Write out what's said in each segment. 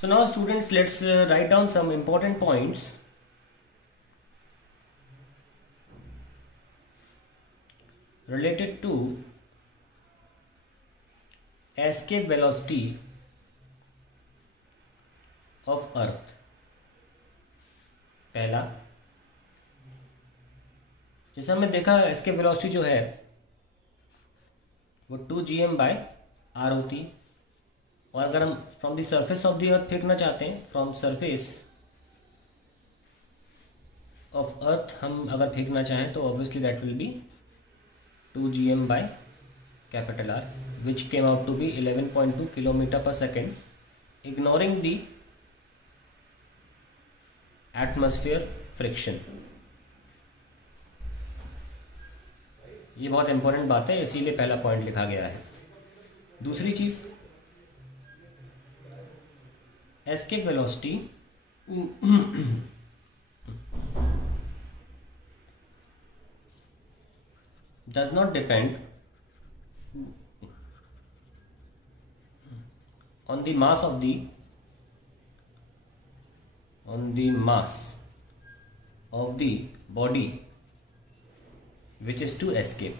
So now students, let's write down some important points related to escape velocity of Earth. पहला, जैसे हमने देखा escape velocity जो है वो 2gm/r होती है, और अगर हम from the surface of the earth फेंकना चाहते हैं, फ्रॉम सरफेस ऑफ अर्थ हम अगर फेंकना चाहें तो obviously that will be 2gm/R, which came out to be 11.2 km/s, ignoring the atmosphere friction. ये बहुत इंपॉर्टेंट बात है, इसीलिए पहला पॉइंट लिखा गया है. दूसरी चीज, escape velocity does not depend on the mass of the body which is to escape.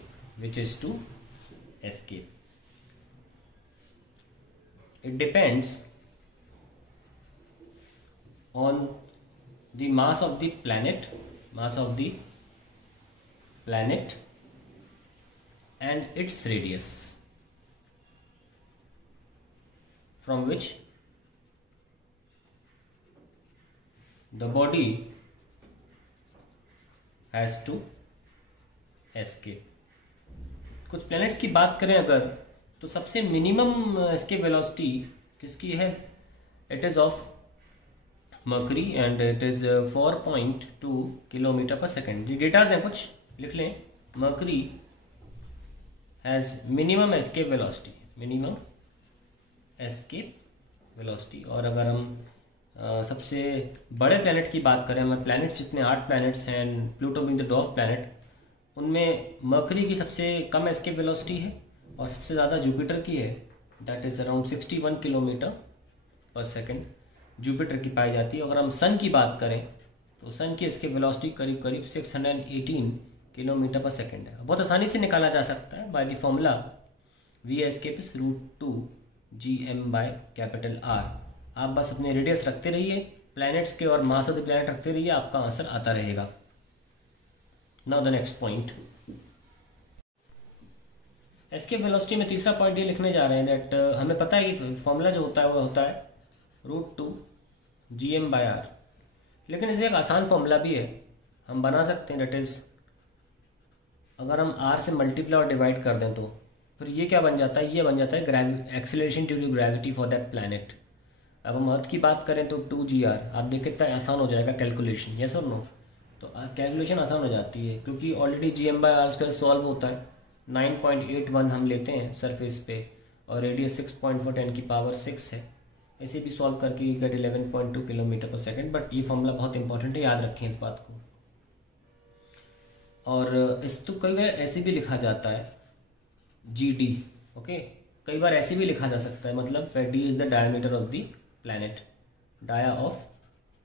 It depends on the mass of the planet and its radius, from which the body has to escape. कुछ planets की बात करें अगर, तो सबसे minimum escape velocity किसकी है? It is of mercury and it is 4.2 km/s. ये डेटाज हैं, कुछ लिख लें. Mercury has minimum escape velocity. और अगर हम सबसे बड़े प्लैनेट की बात करें, हमारे प्लैनेट्स जितने 8 प्लैनेट्स हैं, Pluto being the dwarf planet, उनमें मर्करी की सबसे कम एस्केप वेलोसिटी है और सबसे ज़्यादा जुपिटर की है. That is around 61 km/s Jupiter की पाई जाती है. अगर हम सन की बात करें तो सन की एस्केप वेलोसिटी करीब 618 km/s है. बहुत आसानी से निकाला जा सकता है by the formula v escape is √2gm/R. आप बस अपने रेडियस रखते रहिए, प्लैनेट्स के और मास ऑफ द प्लैनेट रखते रहिए, आपका आंसर आता रहेगा. Now the next point, escape velocity में तीसरा पॉइंट ये लिखने जा रहे हैं दैट हमें पता है कि फॉर्मूला जो होता है वो होता है √2gm/R. लेकिन इसे एक आसान फॉर्मूला भी है, हम बना सकते हैं. दैट इज, अगर हम r से मल्टीप्लाई और डिवाइड कर दें तो फिर ये क्या बन जाता है? ये बन जाता है acceleration due to gravity for that planet. अब हम अर्थ की बात करें तो 2gr, आप देखें कितना आसान हो जाएगा कैलकुलेशन. यस और नो? तो कैलकुलेशन आसान हो जाती है क्योंकि ऑलरेडी gm/r² सॉल्व होता है. 9.81 हम लेते हैं सरफेस पे और रेडियस 6.4 10⁶ है. ऐसे भी सॉल्व करके यू गेट 11.2 km/s. बट ये फॉर्मूला बहुत इंपॉर्टेंट है, याद रखें इस बात को. और इस तो कई बार ऐसे भी लिखा जाता है GD. ओके, कई बार ऐसे भी लिखा जा सकता है, मतलब D is the diameter of the planet, dia of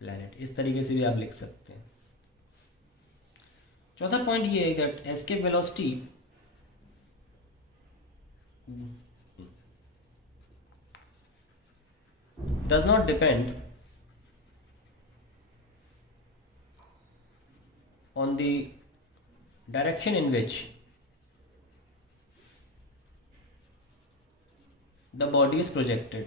planet. इस तरीके से भी आप लिख सकते हैं. चौथा पॉइंट ये है that escape velocity does not depend on the direction in which the body is projected.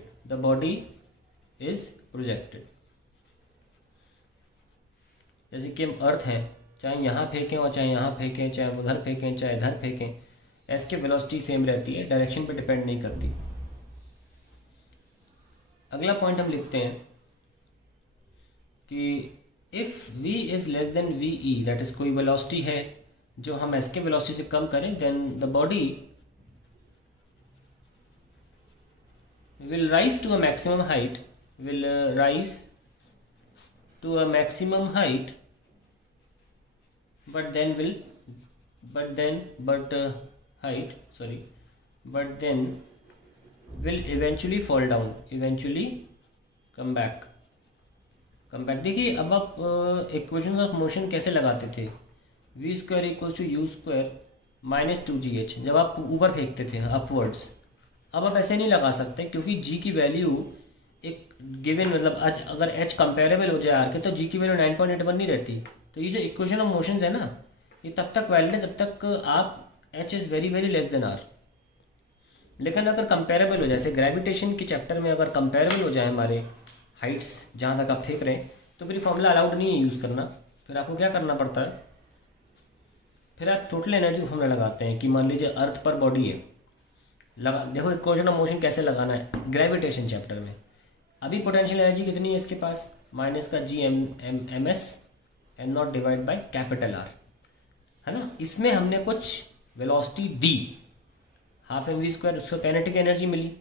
जैसे कि हम अर्थ हैं, चाहे यहाँ फेंकें और चाहे यहाँ फेंकें, चाहे उधर फेंकें चाहे इधर फेंकें, एस्केप वेलोसिटी सेम रहती है, डायरेक्शन पे डिपेंड नहीं करती. अगला पॉइंट हम लिखते हैं कि if v is less than ve, that is कोई वेलोसिटी है जो हम एस्केप वेलोसिटी से कम करें, then the body will rise to a maximum height, but then will eventually fall down. Eventually come back देखिए, अब आप इक्वेशन ऑफ मोशन कैसे लगाते थे, v square equals to u square minus 2gh, जब आप ऊपर फेंकते थे अपवर्ड्स। अब आप ऐसे नहीं लगा सकते क्योंकि जी की वैल्यू एक गिवन, मतलब आज अगर एच कंपेरेबल हो जाए आर के तो जी की वैल्यू 9.81 नहीं रहती। तो ये जो इक्वेशन ऑफ मोशंस है ना, ये तब तक वैलिड है जब तक आप H is very very less than R. लेकिन अगर कंपेरेबल हो जाए, जैसे ग्रेविटेशन के चैप्टर में अगर कंपेरेबल हो जाए हमारे हाइट्स जहाँ तक आप फेंक रहे हैं, तो फिर फॉर्मूला अलाउड नहीं है यूज़ करना। फिर आपको क्या करना पड़ता है, फिर आप टोटल एनर्जी फॉर्मूला लगाते हैं कि मान लीजिए अर्थ पर बॉडी है, लगा देखो इक्वेशन ऑफ मोशन कैसे लगाना है ग्रेविटेशन चैप्टर में। अभी पोटेंशियल एनर्जी कितनी है इसके पास, माइनस का G M S am not divide by capital R, है ना। इसमें हमने कुछ वेलोसिटी दी, हाफ एम वी स्क्वायर, उसको काइनेटिक एनर्जी मिली,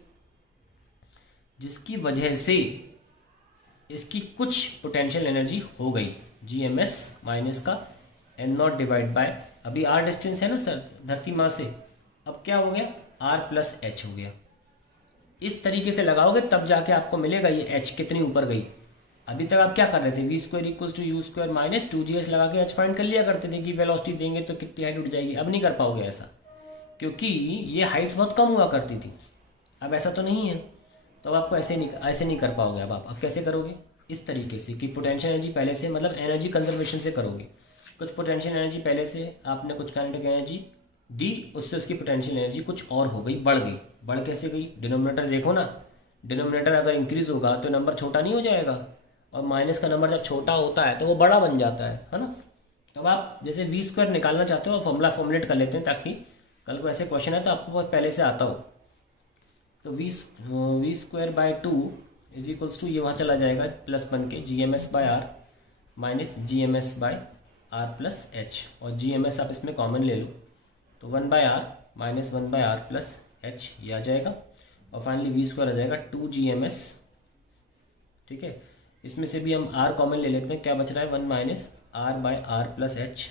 जिसकी वजह से इसकी कुछ पोटेंशियल एनर्जी हो गई जी एम एस माइनस का एन नॉट डिवाइड बाय, अभी आर डिस्टेंस है ना सर धरती माँ से, अब क्या हो गया आर प्लस एच हो गया। इस तरीके से लगाओगे तब जाके आपको मिलेगा ये एच कितनी ऊपर गई। अभी तक आप क्या कर रहे थे, v square equals to u square minus 2gh लगा के एच फाइंड कर लिया करते थे कि वेलोसिटी देंगे तो कितनी हाइट उठ जाएगी। अब नहीं कर पाओगे ऐसा, क्योंकि ये हाइट्स बहुत कम हुआ करती थी, अब ऐसा तो नहीं है। तो अब आपको ऐसे नहीं कर पाओगे। अब कैसे करोगे, इस तरीके से कि पोटेंशियल एनर्जी पहले से, मतलब एनर्जी कंजर्वेशन से करोगे। कुछ पोटेंशियल एनर्जी पहले से आपने कुछ काइनेटिक एनर्जी दी, उससे उसकी पोटेंशियल एनर्जी कुछ और हो गई, बढ़ गई। बढ़ कैसे गई, डिनोमिनेटर देखो ना, डिनोमिनेटर अगर इंक्रीज होगा तो नंबर छोटा नहीं हो जाएगा, और माइनस का नंबर जब छोटा होता है तो वो बड़ा बन जाता है ना। तो अब आप जैसे वी स्क्वायर निकालना चाहते हो फॉर्मूलेट कर लेते हैं ताकि कल को ऐसे क्वेश्चन है तो आपको बहुत पहले से आता हो। तो v square by 2 is equals to, ये वहाँ चला जाएगा प्लस बन के G M s by R minus G M s by R plus h, और जी एम एस आप इसमें कॉमन ले लो तो 1 by R minus 1 by R plus h ये आ जाएगा, और फाइनली वी स्क्वायर आ जाएगा 2gms। ठीक है, इसमें से भी हम आर कॉमन ले लेते हैं, क्या बच रहा है 1 minus R by R plus h,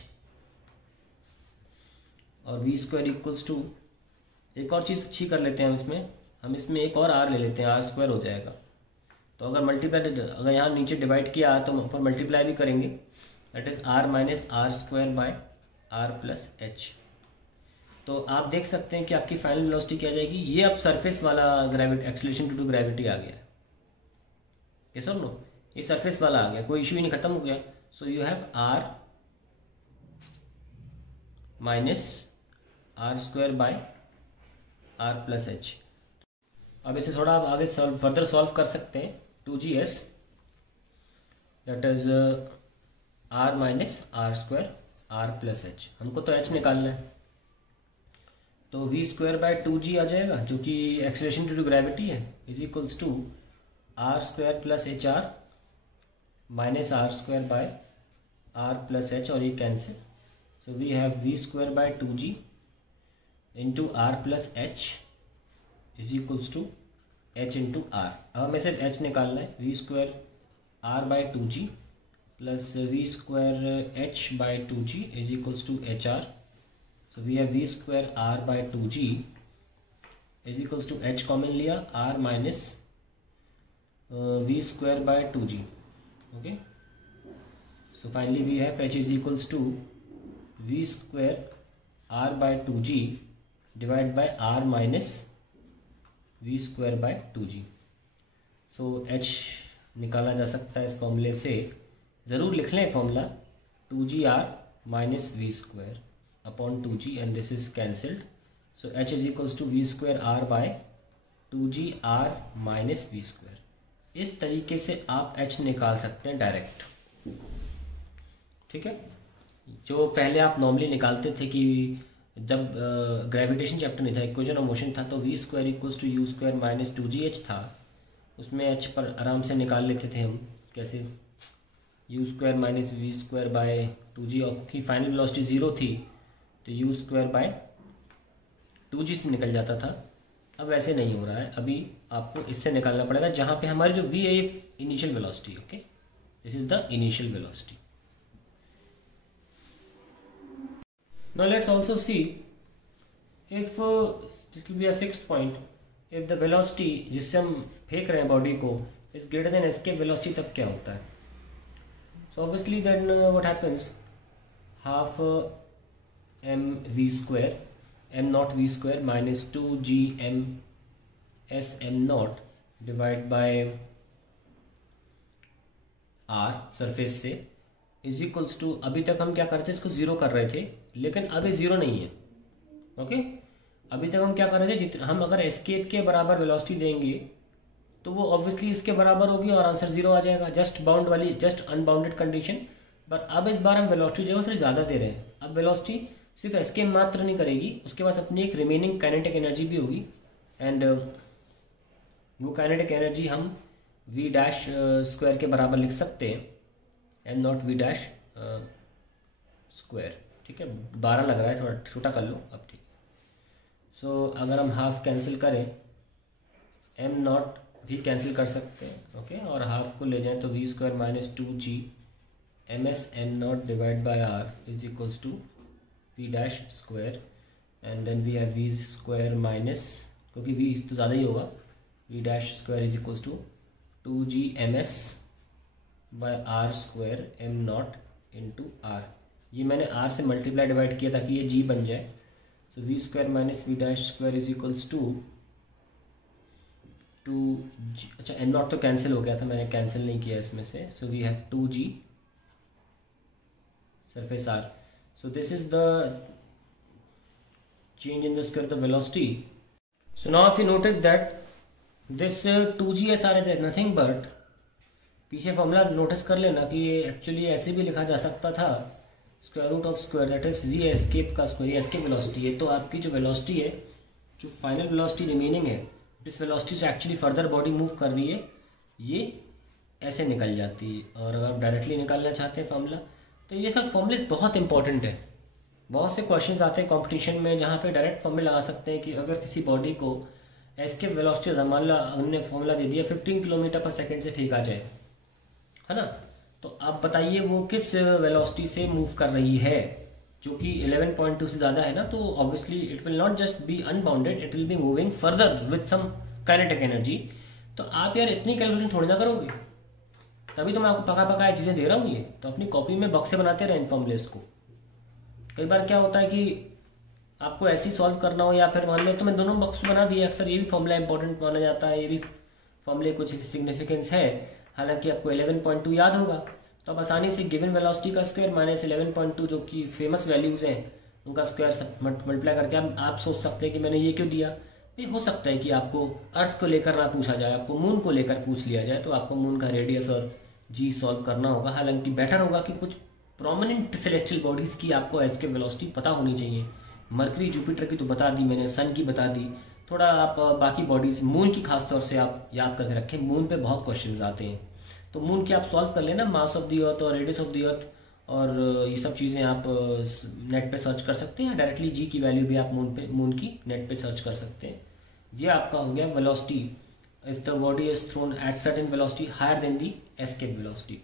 और वी स्क्वायर इक्वल्स टू, एक और चीज़ अच्छी कर लेते हैं हम इसमें एक और आर ले लेते हैं, आर स्क्वायर हो जाएगा। तो अगर मल्टीप्लाई, अगर यहाँ नीचे डिवाइड किया आर तो ऊपर मल्टीप्लाई भी करेंगे, that is R minus R square by R plus h. तो आप देख सकते हैं कि आपकी फाइनल वेलोसिटी क्या आ जाएगी, ये अब सरफेस वाला gravity acceleration due to gravity आ गया, ये सब नो, ये सरफेस वाला आ गया, कोई इशू ही नहीं, खत्म हो गया। So you have R minus R square by R plus h. अब इसे थोड़ा आप आगे फर्दर सॉल्व कर सकते हैं, 2gs that is R minus R square R plus h, हमको तो एच निकालना है। तो वी स्क्वायर बाय 2g आ जाएगा जो कि एक्सीलरेशन ड्यू टू ग्रेविटी है, is equals to R square plus h R minus R square by R plus h, और ये cancel. So we have v square by 2g into R plus h is equals to h into R. अब हमें सिर्फ h निकालना है, v square R by 2g plus v square h by 2g is equals to h R. So we have v square r by 2g is equals to h common लिया, r minus v square by 2g, okay. So finally we have h is equals to v square r by 2g divided by r minus v square by 2g. So h निकाला जा सकता है इस फॉर्मूले से, ज़रूर लिख लें formula 2gr minus v square upon 2g and this is cancelled. So h is equals to v square r by 2g r minus v square. इस तरीके से आप h निकाल सकते हैं डायरेक्ट, ठीक है। जो पहले आप नॉर्मली निकालते थे कि जब ग्रेविटेशन चैप्टर नहीं था, इक्वेशन ऑफ मोशन था, तो v square equals to u square minus 2gh था, उसमें h पर आराम से निकाल लेते थे हम, कैसे u square minus v square by 2g, और की फाइनल वेलोसिटी 0 थी तो यू स्क्वायर बाय 2g से निकल जाता था। अब ऐसे नहीं हो रहा है, अभी आपको इससे निकालना पड़ेगा जहाँ पे हमारी जो v है initial velocity, okay, this is the initial velocity. Now let's also see if it will be a sixth point, if the velocity जिससे हम फेंक रहे हैं बॉडी को is greater than escape velocity तब क्या होता है? So obviously then what happens, half M we square m naught v square minus 2g m S am not divide by R surface से इज इक्वल्स टू, अभी तक हम क्या करते थे, इसको जीरो कर रहे थे, लेकिन अब ये जीरो नहीं है। ओके, अभी तक हम क्या कर रहे थे, हम अगर एस्केप के बराबर वेलोसिटी देंगे तो वो ऑब्वियसली इसके बराबर होगी और आंसर जीरो आ जाएगा, जस्ट बाउंड वाली, जस्ट अनबाउंडेड कंडीशन। पर अब इस बार हम वेलोसिटी जो है थोड़ी ज़्यादा दे रहे हैं। अब वेलोसिटी सिर्फ एस्केप मात्र नहीं करेगी, उसके पास अपनी एक रिमेनिंग काइनेटिक एनर्जी भी होगी, एंड वो काइनेटिक एनर्जी हम वी डैश स्क्वायर के बराबर लिख सकते हैं, m naught v dash square. ठीक है, 12 लग रहा है, थोड़ा छोटा कर लो अब। ठीक, सो अगर हम हाफ कैंसिल करें, एम नॉट भी कैंसिल कर सकते हैं। ओके, और हाफ को ले जाएं तो v square minus 2g m S am not divide by R is equals to v dash square, and then we have v square minus, क्योंकि वी तो ज़्यादा ही होगा, v dash square is equals to 2g m s by R square m naught into R. ये मैंने are से multiply divide किया ताकि ये g बन जाए। So v square minus v dash square is equals to 2g, अच्छा am not तो कैंसिल हो गया था, मैंने कैंसिल नहीं किया इसमें से। So we have 2g surface r. So this is the change in the square of the velocity. So now if you notice that this 2gsr is nothing but, पीछे फॉर्मूला नोटिस कर लेना कि ये actually ऐसे भी लिखा जा सकता था, square root of square that is v escape का स्क्वायर, एस्केप वेलोसिटी है। तो आपकी जो वेलोसिटी है, जो फाइनल वेलोसिटी रिमेनिंग है, जिस वेलोसिटी से एक्चुअली फर्दर बॉडी मूव कर रही है, ये ऐसे निकल जाती है। और अगर आप डायरेक्टली निकालना चाहते हैं फॉर्मूला, तो ये सब फॉर्मूले बहुत इंपॉर्टेंट है। बहुत से क्वेश्चंस आते हैं कंपटीशन में जहाँ पे डायरेक्ट फॉर्मूले लगा सकते हैं कि अगर किसी बॉडी को एस्केप वेलोसिटी, मान लो हमने फॉर्मूला दे दिया 15 किलोमीटर पर सेकंड से फेंका जाए, है ना, तो आप बताइए वो किस वेलोसिटी से मूव कर रही है, जो कि 11.2 से ज़्यादा है ना, तो obviously it will not just be unbounded, it will be moving further with some kinetic energy. तो आप यार इतनी कैलकुलेशन थोड़ी ना करोगे, तभी तो मैं आपको पका पकाए चीज़ें दे रहा हूँ। ये तो अपनी कॉपी में बक्से बनाते रहे इन फॉर्मूलेस को। कई बार क्या होता है कि आपको ऐसे ही सॉल्व करना हो, या फिर मान लो तो मैं दोनों बक्स बना दिए, अक्सर ये भी फॉर्मूला इंपॉर्टेंट माना जाता है, ये भी फॉर्मूले कुछ सिग्निफिकेंस है। हालांकि आपको 11.2 याद होगा, तो आप आसानी से गिवन वेलोसिटी का स्क्वायर माइनस 11.2 जो कि फेमस वैल्यूज हैं उनका स्क्वायर मल्टीप्लाई करके आप सोच सकते हैं कि मैंने ये क्यों दिया। ये हो सकता है कि आपको अर्थ को लेकर ना पूछा जाए, आपको मून को लेकर पूछ लिया जाए, तो आपको मून का रेडियस और जी सॉल्व करना होगा। हालांकि बेटर होगा कि कुछ प्रोमिनेंट सेलेस्टियल बॉडीज की आपको एस्केप वेलोसिटी पता होनी चाहिए। मरकरी जुपिटर की तो बता दी मैंने, सन की बता दी, थोड़ा आप बाकी बॉडीज, मून की खासतौर से आप याद करके रखें। मून पे बहुत क्वेश्चंस आते हैं, तो मून की आप सॉल्व कर लेना, मास ऑफ द अर्थ और रेडियस ऑफ द अर्थ, और ये सब चीज़ें आप नेट पे सर्च कर सकते हैं। डायरेक्टली जी की वैल्यू भी आप मून की नेट पे सर्च कर सकते हैं। ये आपका हो गया velocity if the body is thrown at certain velocity higher than the escape velocity.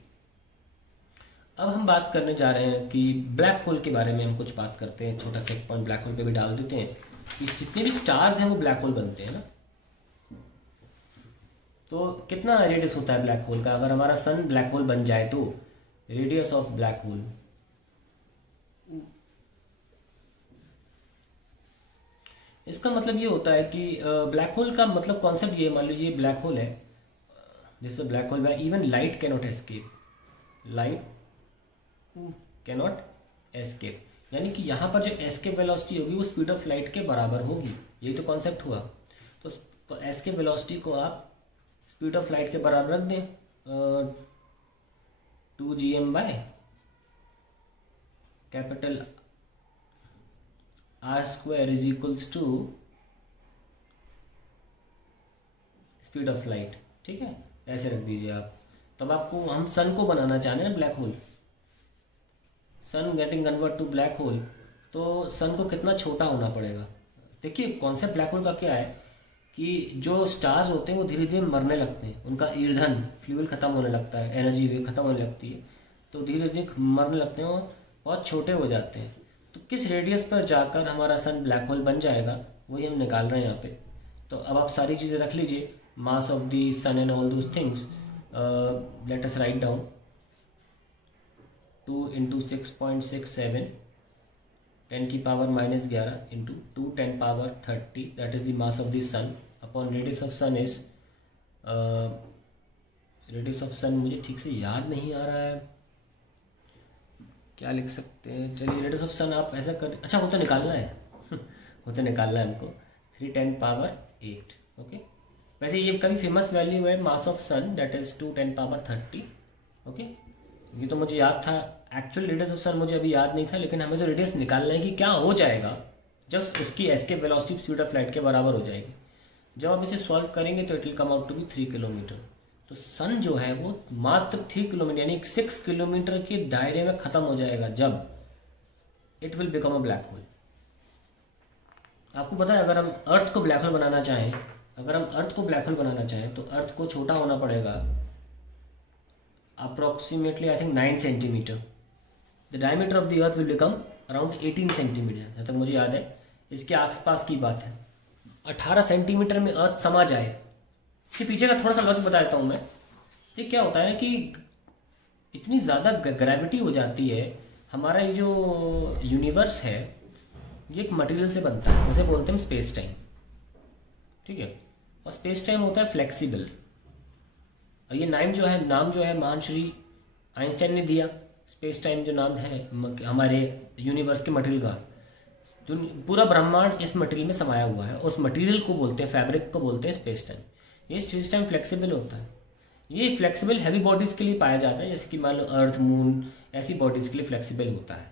अब हम बात करने जा रहे हैं कि ब्लैक होल के बारे में हम कुछ बात करते हैं। छोटा सा पॉइंट ब्लैक होल पे भी डाल देते हैं कि जितने भी स्टार्स हैं वो ब्लैक होल बनते हैं ना। तो कितना रेडियस होता है ब्लैक होल का? अगर हमारा सन ब्लैक होल बन जाए तो रेडियस ऑफ ब्लैक होल, इसका मतलब ये होता है कि ब्लैक होल का मतलब कॉन्सेप्ट ये, मान लीजिए ब्लैक होल है, जैसे ब्लैक होल में even light can not escape, light can not escape, यानी कि यहाँ पर जो एस्केप वेलोसिटी होगी वो स्पीड ऑफ लाइट के बराबर होगी। यही तो कॉन्सेप्ट हुआ। तो एस्केप वेलोसिटी को आप स्पीड ऑफ लाइट के बराबर रख दें, 2gm by capital R square is equals to speed of light. ठीक है, ऐसे रख दीजिए आप। तब आपको, हम सन को बनाना चाह रहे हैं ना black hole, sun getting convert to black hole, तो सन को कितना छोटा होना पड़ेगा। देखिए कॉन्सेप्ट ब्लैक होल का क्या है कि जो स्टार्स होते हैं वो धीरे धीरे मरने लगते हैं, उनका ईंधन फ्यूल खत्म होने लगता है, एनर्जी भी खत्म होने लगती है, तो धीरे धीरे मरने लगते हैं और बहुत छोटे हो जाते हैं। तो किस रेडियस पर जाकर हमारा सन ब्लैक होल बन जाएगा वही हम निकाल रहे हैं यहाँ पे। तो अब आप सारी चीज़ें रख लीजिए, mass of the sun and all those things, let us write down 2 into 6.67 10 की power -11 into 2 10 power 30 that is the mass of the sun upon radius of sun is radius of sun मुझे ठीक से याद नहीं आ रहा है, क्या लिख सकते हैं, चलिए रेडियस ऑफ सन आप ऐसा कर, अच्छा वो तो निकालना है वो तो निकालना है हमको 3 10 पावर 8 ओके। वैसे ये काफ़ी फेमस वैल्यू है mass of sun that is 2 10 power 30 okay. ये तो मुझे याद था, एक्चुअल रेडियस ऑफ सन मुझे अभी याद नहीं था, लेकिन हमें तो रेडियस निकालना है कि क्या हो जाएगा जब उसकी escape velocity speed of light के बराबर हो जाएगी। जब आप इसे सॉल्व करेंगे तो it will come out to be 3 kilometre. तो सन जो है वो मात्र 3 किलोमीटर यानी 6 किलोमीटर के दायरे में खत्म हो जाएगा जब it will become a black hole. आपको पता है अगर हम अर्थ को ब्लैक होल बनाना चाहें, तो अर्थ को छोटा होना पड़ेगा approximately I think 9 centimetre. The diameter of the earth will become around 18 centimetre, जहाँ तक मुझे याद है। इसके आसपास की बात है, 18 सेंटीमीटर में अर्थ समा जाए। इसके पीछे का थोड़ा सा लॉजिक बता देता हूँ मैं। ये क्या होता है ना कि इतनी ज़्यादा ग्रेविटी हो जाती है, हमारा ये जो यूनिवर्स है ये एक मटेरियल से बनता है, उसे बोलते हैं स्पेस टाइम, ठीक है। और स्पेस टाइम होता है फ्लेक्सिबल। और ये नाम जो है महान श्री आइंस्टाइन ने दिया। स्पेस टाइम जो नाम है हमारे यूनिवर्स के मटेरियल का, पूरा ब्रह्मांड इस मटेरियल में समाया हुआ है, उस मटेरियल को बोलते हैं, फैब्रिक को बोलते हैं स्पेस टाइम। ये स्पेस टाइम फ्लेक्सिबल होता है। ये फ्लेक्सिबल हैवी बॉडीज के लिए पाया जाता है, जैसे कि मान लो अर्थ मून ऐसी बॉडीज के लिए फ्लेक्सिबल होता है।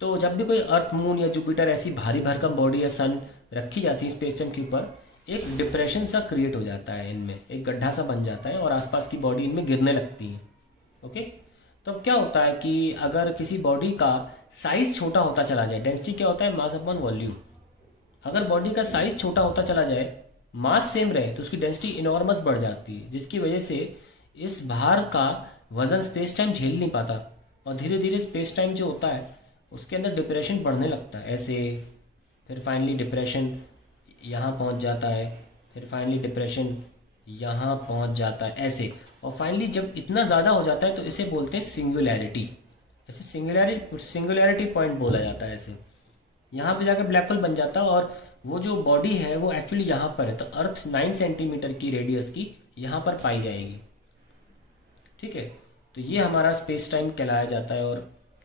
तो जब भी कोई अर्थ मून या जुपिटर ऐसी भारी भरकम बॉडी या सन रखी जाती है स्पेस टाइम के ऊपर, एक डिप्रेशन सा क्रिएट हो जाता है, इनमें एक गड्ढा सा बन जाता है और आसपास की बॉडी इनमें गिरने लगती है ओके। तो अब क्या होता है कि अगर किसी बॉडी का साइज छोटा होता चला जाए, डेंसिटी क्या होता है मास अपॉन वॉल्यूम, अगर बॉडी का साइज छोटा होता चला जाए मास सेम रहे तो उसकी डेंसिटी इनॉर्मस बढ़ जाती है, जिसकी वजह से इस भार का वजन स्पेस टाइम झेल नहीं पाता और धीरे धीरे स्पेस टाइम जो होता है उसके अंदर डिप्रेशन बढ़ने लगता है ऐसे। फिर फाइनली डिप्रेशन यहाँ पहुँच जाता है, फिर फाइनली डिप्रेशन यहाँ पहुँच जाता है ऐसे। और फाइनली जब इतना ज़्यादा हो जाता है तो इसे बोलते हैं सिंगुलैरिटी। ऐसे सिंगुलैरिटी पॉइंट बोला जाता है ऐसे। यहाँ पे जाकर ब्लैक होल बन जाता है और वो जो बॉडी है वो एक्चुअली यहाँ पर है। तो अर्थ 9 सेंटीमीटर की रेडियस की यहाँ पर पाई जाएगी, ठीक है। तो ये हमारा स्पेस टाइम कहलाया जाता है। और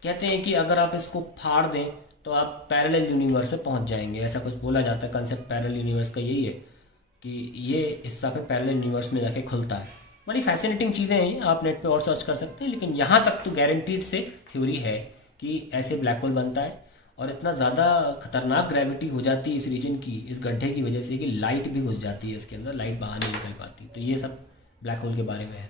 कहते हैं कि अगर आप इसको फाड़ दें तो आप पैरेलल यूनिवर्स में पहुंच जाएंगे, ऐसा कुछ बोला जाता है। कंसेप्ट पैरेलल यूनिवर्स का यही है कि ये हिस्सा पे पैरेलल यूनिवर्स में जाके खुलता है। बड़ी फैसिनेटिंग चीज़ें हैं, आप नेट पे और सर्च कर सकते हैं, लेकिन यहाँ तक तो गारंटीड से थ्योरी है कि ऐसे ब्लैक होल बनता है। और इतना ज़्यादा खतरनाक ग्रेविटी हो जाती है इस रीजन की, इस गड्ढे की वजह से कि लाइट भी घुस जाती है इसके अंदर, लाइट बाहर नहीं निकल पाती। तो ये सब ब्लैक होल के बारे में है।